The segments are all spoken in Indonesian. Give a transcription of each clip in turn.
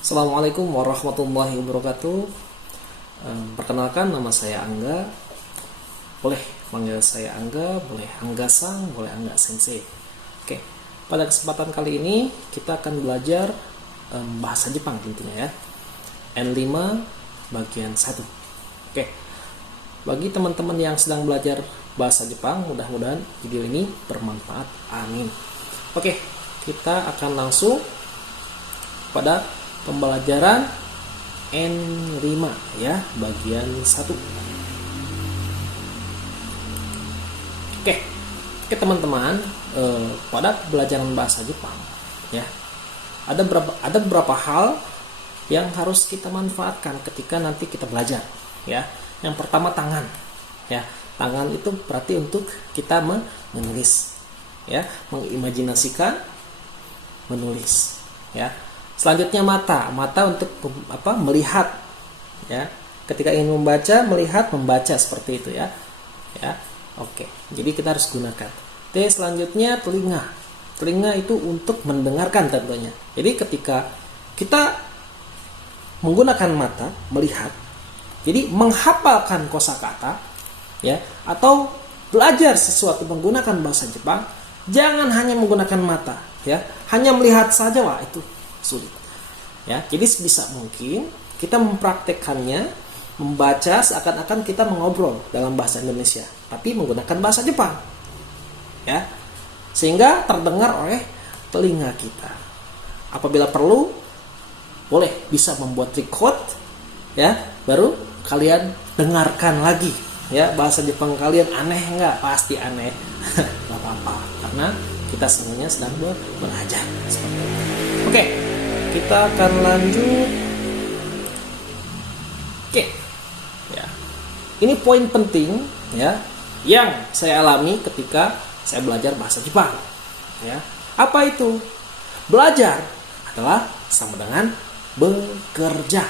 Assalamualaikum warahmatullahi wabarakatuh. Perkenalkan, nama saya Angga. Boleh panggil saya Angga, boleh Angga Sang, boleh Angga Sensei. Oke, pada kesempatan kali ini kita akan belajar bahasa Jepang tentunya ya. N5 bagian 1. Oke, bagi teman-teman yang sedang belajar bahasa Jepang, mudah-mudahan video ini bermanfaat. Amin. Oke, kita akan langsung pada pembelajaran N5 ya, bagian 1. Oke, teman-teman, pada pembelajaran bahasa Jepang ya, ada beberapa hal yang harus kita manfaatkan ketika nanti kita belajar ya. Yang pertama, tangan ya. Tangan itu berarti untuk kita menulis ya, mengimajinasikan menulis ya. Selanjutnya mata untuk melihat ya. Ketika ingin membaca, melihat, membaca seperti itu ya. Ya. Oke. Jadi kita harus gunakan. Selanjutnya telinga itu untuk mendengarkan tentunya. Jadi ketika kita menggunakan mata melihat, jadi menghafalkan kosakata ya, atau belajar sesuatu menggunakan bahasa Jepang, jangan hanya menggunakan mata ya, hanya melihat saja, wah itu sulit ya. Jadi sebisa mungkin kita mempraktekkannya, membaca seakan-akan kita mengobrol dalam bahasa Indonesia tapi menggunakan bahasa Jepang ya, sehingga terdengar oleh telinga kita. Apabila perlu, boleh bisa membuat record ya, baru kalian dengarkan lagi ya. Bahasa Jepang kalian aneh nggak? Pasti aneh. Nggak apa-apa, karena kita semuanya sedang belajar seperti itu. Oke, kita akan lanjut. Oke ya, ini poin penting ya yang saya alami ketika saya belajar bahasa Jepang ya. Apa itu? Belajar adalah sama dengan bekerja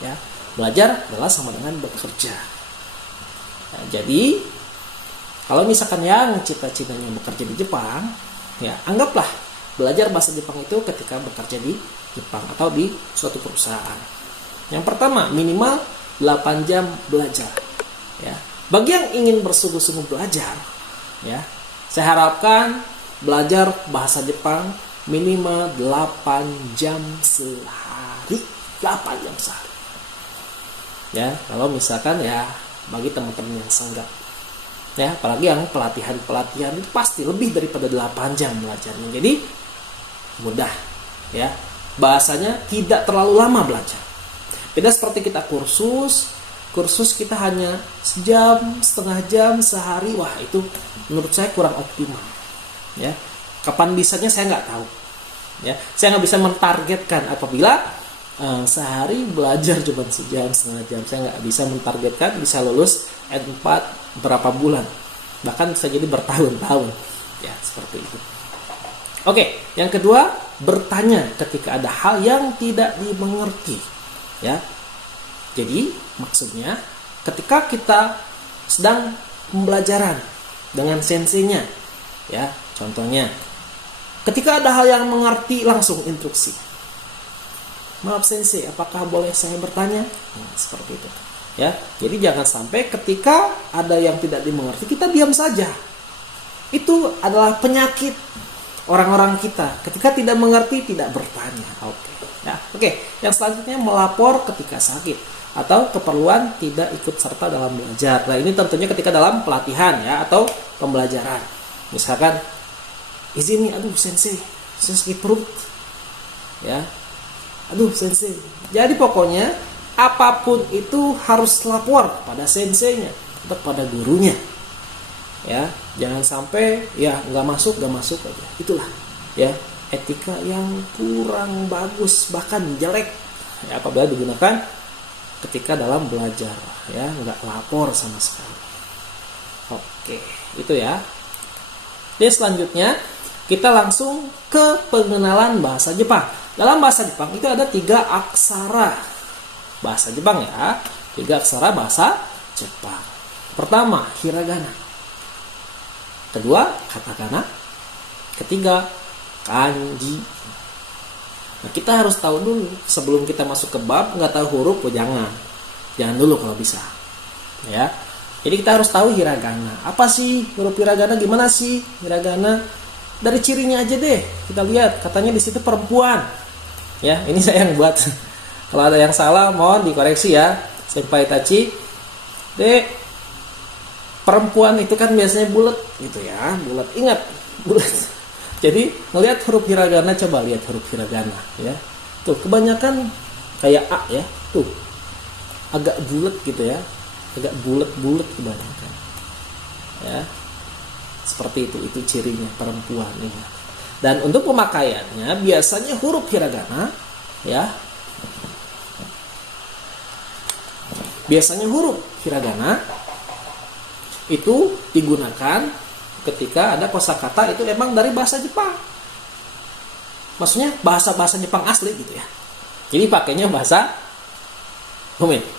ya. Belajar adalah sama dengan bekerja ya. Jadi kalau misalkan yang cita-citanya bekerja di Jepang ya, anggaplah belajar bahasa Jepang itu ketika bekerja di Jepang atau di suatu perusahaan. Yang pertama, minimal 8 jam belajar ya. Bagi yang ingin bersungguh-sungguh belajar ya, saya harapkan belajar bahasa Jepang minimal 8 jam sehari. 8 jam sehari ya. Kalau misalkan ya bagi teman-teman yang senggat ya, apalagi yang pelatihan itu pasti lebih daripada 8 jam belajarnya. Jadi mudah ya, bahasanya tidak terlalu lama belajar. Beda seperti kita kursus kita hanya sejam, setengah jam, sehari. Wah, itu menurut saya kurang optimal ya. Kapan bisanya saya nggak tahu ya. Saya nggak bisa mentargetkan apabila sehari belajar cuma sejam, setengah jam. Saya nggak bisa mentargetkan bisa lulus N4 berapa bulan, bahkan bisa jadi bertahun-tahun ya, seperti itu. Oke, yang kedua, bertanya ketika ada hal yang tidak dimengerti ya. Jadi maksudnya ketika kita sedang pembelajaran dengan senseinya ya, contohnya ketika ada hal yang mengerti, langsung instruksi. Maaf sensei, apakah boleh saya bertanya? Nah, seperti itu ya. Jadi jangan sampai ketika ada yang tidak dimengerti kita diam saja. Itu adalah penyakit orang-orang kita. Ketika tidak mengerti, tidak bertanya. Oke ya. Oke, yang selanjutnya, melapor ketika sakit atau keperluan tidak ikut serta dalam belajar. Nah, ini tentunya ketika dalam pelatihan ya atau pembelajaran. Misalkan izin nih, aduh sensei, saya sakit perut ya, aduh sensei. Jadi pokoknya apapun itu harus lapor pada senseinya atau pada gurunya ya. Jangan sampai ya nggak masuk aja. Itulah ya etika yang kurang bagus, bahkan jelek ya, apabila digunakan ketika dalam belajar ya, nggak lapor sama sekali. Oke, itu ya. Jadi selanjutnya kita langsung ke pengenalan bahasa Jepang. Dalam bahasa Jepang itu ada 3 aksara bahasa Jepang ya. 3 aksara bahasa Jepang. Pertama, hiragana. Kedua, katakana. Ketiga, kanji. Nah, kita harus tahu dulu sebelum kita masuk ke bab, nggak tahu huruf, jangan dulu kalau bisa, ya. Jadi kita harus tahu hiragana. Apa sih huruf hiragana? Gimana sih hiragana? Dari cirinya aja deh. Kita lihat, katanya di situ perempuan. Ya, ini saya yang buat. Kalau ada yang salah, mohon dikoreksi ya, Senpai Tachi. Perempuan itu kan biasanya bulat gitu ya, bulat. Ingat, bulat. Jadi melihat huruf hiragana, coba lihat huruf hiragana ya. Tuh kebanyakan kayak A ya, tuh agak bulat gitu ya, agak bulat kebanyakan. Ya, seperti itu cirinya perempuan ya. Dan untuk pemakaiannya biasanya huruf hiragana ya. Biasanya huruf hiragana itu digunakan ketika ada kosakata itu emang dari bahasa Jepang. Maksudnya bahasa Jepang asli gitu ya. Jadi pakainya bahasa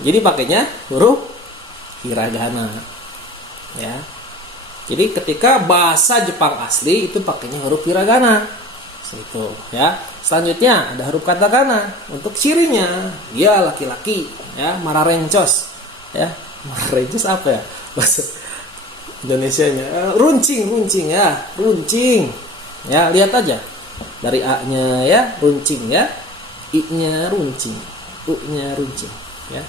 Jadi pakainya huruf hiragana. Ya. Jadi ketika bahasa Jepang asli itu pakainya huruf hiragana. Itu ya. Selanjutnya ada huruf katakana. Untuk cirinya dia laki-laki ya, mararencos. Ya. Mararencos apa ya? Bahasa Indonesianya runcing ya, runcing ya, lihat aja dari A-nya ya, runcing ya, I-nya runcing, U-nya runcing ya,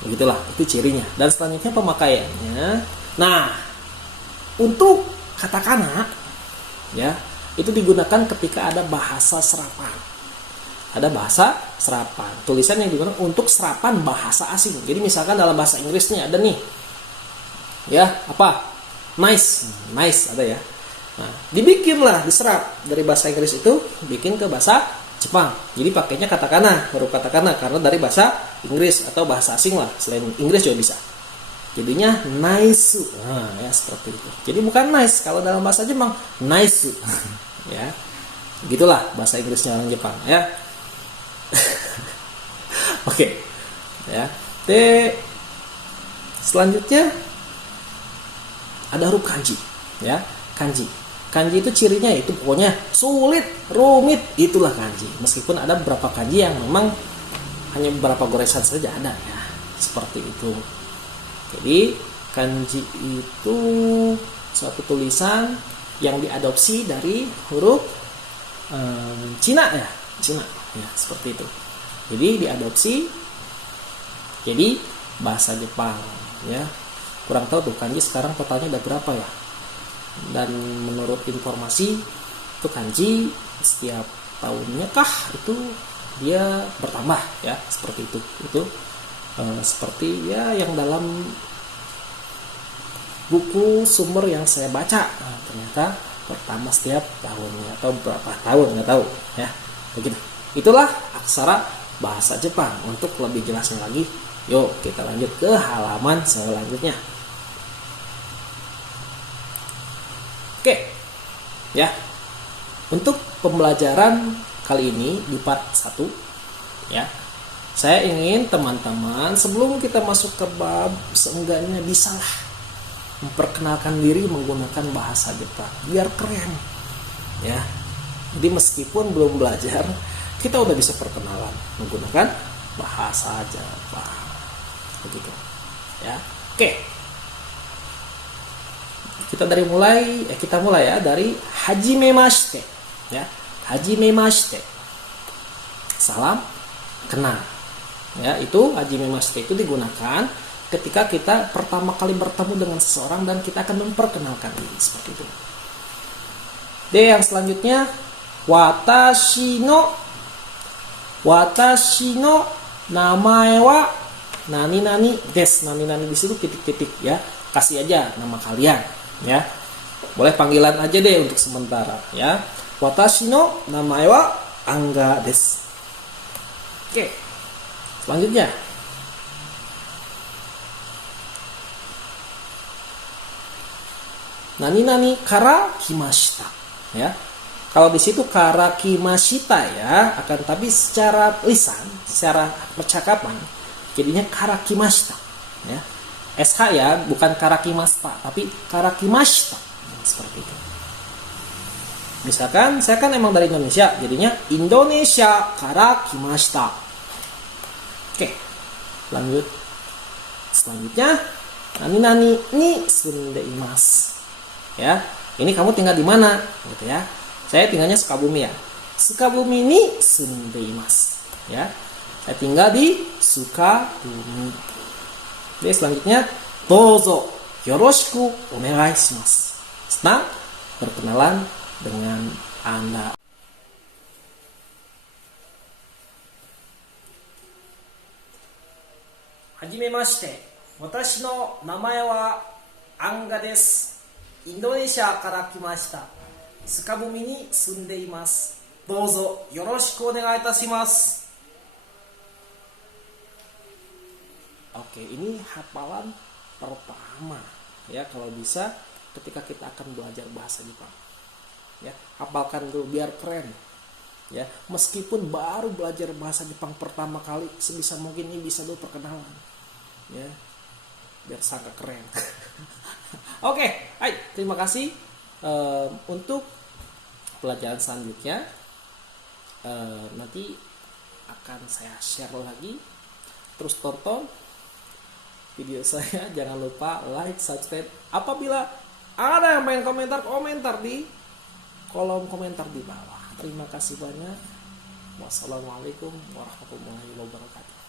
begitulah itu cirinya. Dan selanjutnya pemakaiannya. Nah, untuk katakana ya, itu digunakan ketika ada bahasa serapan. Ada bahasa serapan, tulisan yang digunakan untuk serapan bahasa asing. Jadi misalkan dalam bahasa Inggrisnya ada nih ya, apa? Nice ada ya. Nah, dibikinlah, diserap dari bahasa Inggris itu bikin ke bahasa Jepang. Jadi pakainya katakana, huruf katakana karena dari bahasa Inggris atau bahasa asing lah, selain Inggris juga bisa. Jadinya nice. Nah, ya seperti itu. Jadi bukan nice kalau dalam bahasa Jepang, nice. Ya. Begitulah bahasa Inggrisnya orang Jepang ya. Oke. Ya. Selanjutnya ada huruf kanji ya. Kanji itu cirinya itu pokoknya sulit, rumit, itulah kanji. Meskipun ada beberapa kanji yang memang hanya beberapa goresan saja ada ya, seperti itu. Jadi kanji itu suatu tulisan yang diadopsi dari huruf Cina ya, seperti itu. Jadi diadopsi jadi bahasa Jepang ya. Kurang tahu tuh kanji sekarang totalnya ada berapa ya. Dan menurut informasi itu kanji setiap tahunnya itu dia bertambah ya, seperti itu. Itu seperti ya yang dalam buku sumber yang saya baca, ternyata bertambah setiap tahunnya atau berapa tahun nggak tahu ya, begitu. Itulah aksara bahasa Jepang. Untuk lebih jelasnya lagi, yuk kita lanjut ke halaman selanjutnya. Oke, ya. Untuk pembelajaran kali ini di part 1, ya, saya ingin teman-teman sebelum kita masuk ke bab, seenggaknya bisalah memperkenalkan diri menggunakan bahasa Jepang, biar keren, ya. Jadi meskipun belum belajar, kita udah bisa perkenalan menggunakan bahasa Jepang, begitu, ya. Oke. Kita mulai ya dari hajimemashite ya. Hajimemashite. Salam kenal. Ya, itu hajimemashite itu digunakan ketika kita pertama kali bertemu dengan seseorang dan kita akan memperkenalkan diri, seperti itu. Yang selanjutnya watashi no namae wa nani desu. Nani di situ titik-titik ya. Kasih aja nama kalian. Ya, boleh panggilan aja deh untuk sementara ya. Watashi no namae wa Angga desu. Oke, selanjutnya nani kara kimashita ya. Kalau di situ kara kimashita ya, akan tapi secara lisan, secara percakapan jadinya kara kimashita ya. SH ya, bukan karakimasta, tapi karakimashita. Seperti itu. Misalkan saya kan emang dari Indonesia, jadinya Indonesia kara kimashita. Oke, lanjut. Selanjutnya, nani ni sundeimasu. Ya, ini kamu tinggal di mana? Gitu ya. Saya tinggalnya Sukabumi ya. Sukabumi ni sundeimasu. Ya, saya tinggal di Sukabumi. Oke, selanjutnya, dozo yoroshiku onegai shimasu. Senang berkenalan dengan Anda. Hajimemashite, watashi no namae wa Anga desu. Indonesia kara kimashita. Sukabumi ni sundeimasu. Dozo yoroshiku onegai itashimasu. Oke, ini hafalan pertama ya, kalau bisa ketika kita akan belajar bahasa Jepang. Ya, hafalkan dulu biar keren. Ya, meskipun baru belajar bahasa Jepang pertama kali, sebisa mungkin ini bisa dulu perkenalan. Ya, biar sangka keren. Oke, hai, terima kasih untuk pelajaran selanjutnya. Nanti akan saya share lagi. Terus tonton video saya, jangan lupa like, subscribe. Apabila ada yang pengen komentar di kolom komentar di bawah. Terima kasih banyak. Wassalamualaikum warahmatullahi wabarakatuh.